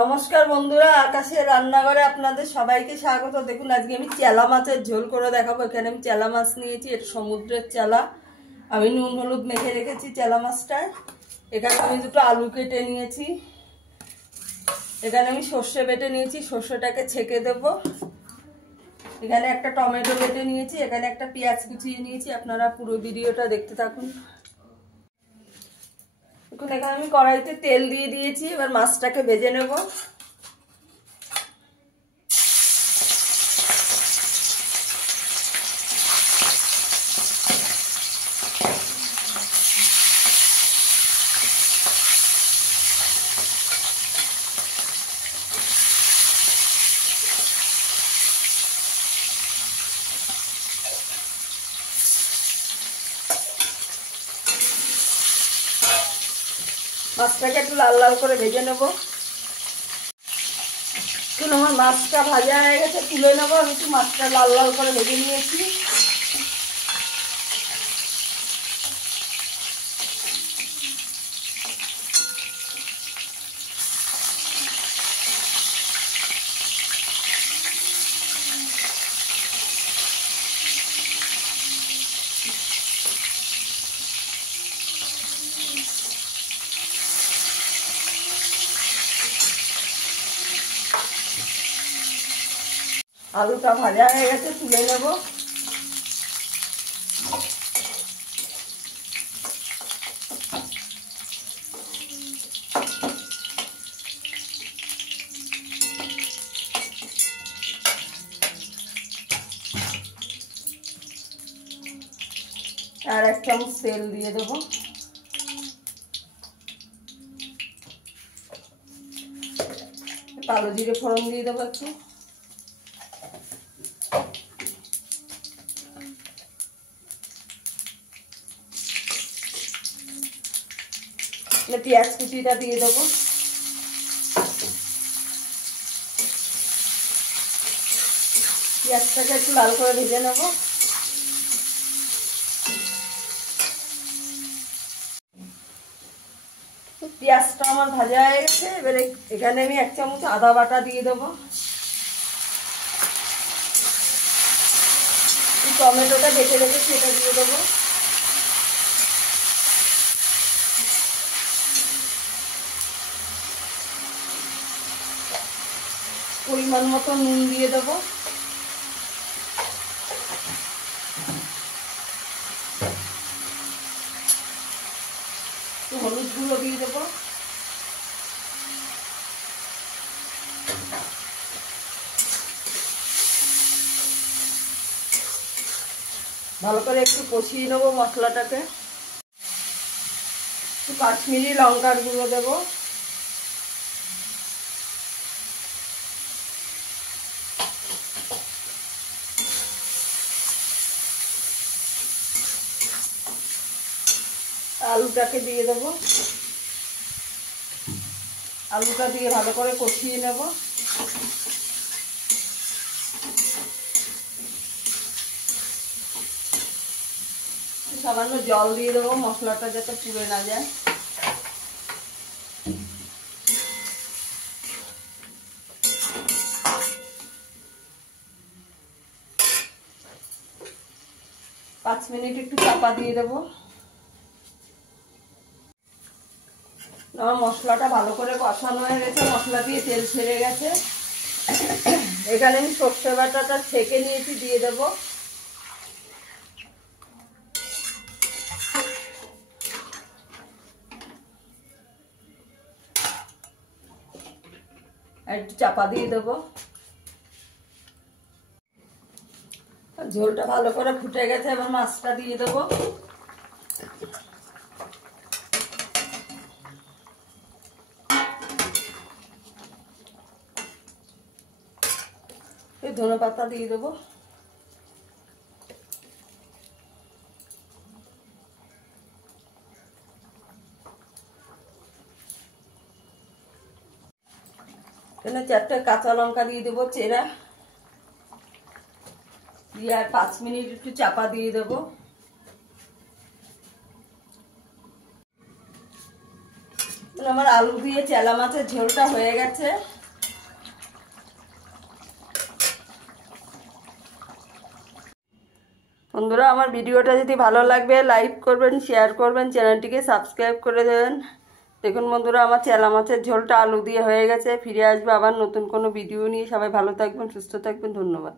নমস্কার বন্ধুরা, আকাশের রান্নাঘরে আপনাদের সবাইকে স্বাগত। দেখুন আজকে আমি চেলা মাছের ঝোল করে দেখাবো। এখানে আমি চেলা মাছ নিয়েছি, এটা সমুদ্রের চেলা। আমি নুন হলুদ মেখে রেখেছি চেলা মাছটায়। এখানে আমি দুটো আলু কেটে নিয়েছি। এখানে আমি সর্ষে বেটে নিয়েছি, সর্ষেটাকে ছেঁকে দেব। এখানে একটা টমেটো বেটে নিয়েছি, এখানে একটা পেঁয়াজ কুচিয়ে নিয়েছি। আপনারা পুরো ভিডিওটা দেখতে থাকুন। এখন এখানে আমি কড়াইতে তেল দিয়ে দিয়েছি, এবার মাছটাকে ভেজে নেব। মাছটাকে একটু লাল লাল করে ভেজে নেব। এখন আমার মাছটা ভাজা হয়ে গেছে, তুলে নেবো। আমি একটু মাছটা লাল লাল করে ভেজে নিয়েছি। আলুটা ভাজা হয়ে গেছে, তুলে নেব। আর 1 চামচ তেল দিয়ে দেবো। কালো জিরে ফোড়ন দিয়ে দেবো একটু। পেঁয়াজ কুচিটা দিয়ে দেবো। পেঁয়াজটাকে একটু লাল করে ভেজে নেব। পেঁয়াজটা আমার ভাজা হয়ে গেছে। এবারে এখানে আমি 1 চামচ আদা বাটা দিয়ে দেবো। টমেটোটা বেটে রেখেছি, সেটা দিয়ে দেবো। পরিমাণ মতো নুন দিয়ে দেবো। হলুদ গুঁড়ো দিয়ে দেবো। ভালো করে একটু কষিয়ে নেবো মশলাটাকে। একটু কাশ্মীরি লঙ্কার গুঁড়ো দেবো। আলুটাকে দিয়ে দেবো। আলুটা দিয়ে ভালো করে কষিয়ে নেব। সামান্য জল দিয়ে দেবো, মশলাটা যাতে পুড়ে না যায়। পাঁচ মিনিট একটু চাপা দিয়ে দেবো। আমার মশলাটা ভালো করে কষানো হয়ে গেছে, মশলা দিয়ে তেল ছেড়ে গেছে। এখানে আমি সর্ষে বাটাটা ছেঁকে নিয়েছি, দিয়ে দেবো। একটু চাপা দিয়ে দেবো। ঝোলটা ভালো করে ফুটে গেছে, এবার মাছটা দিয়ে দেবো। ধনে পাতা দিয়ে দেবো। এখানে 4টে কাঁচা লঙ্কা দিয়ে দেবো চেরা। দিয়ে আর 5 মিনিট একটু চাপা দিয়ে দেবো। আমার আলু দিয়ে চেলা মাছের ঝোলটা হয়ে গেছে। বন্ধুরা, আমার ভিডিওটা যদি ভালো লাগবে লাইক করবেন, শেয়ার করবেন, চ্যানেলটিকে সাবস্ক্রাইব করে দেবেন। দেখুন বন্ধুরা, আমার চেলা মাছের ঝোলটা আলু দিয়ে হয়ে গেছে। ফিরে আসবে আবার নতুন কোনো ভিডিও নিয়ে। সবাই ভালো থাকবেন, সুস্থ থাকবেন, ধন্যবাদ।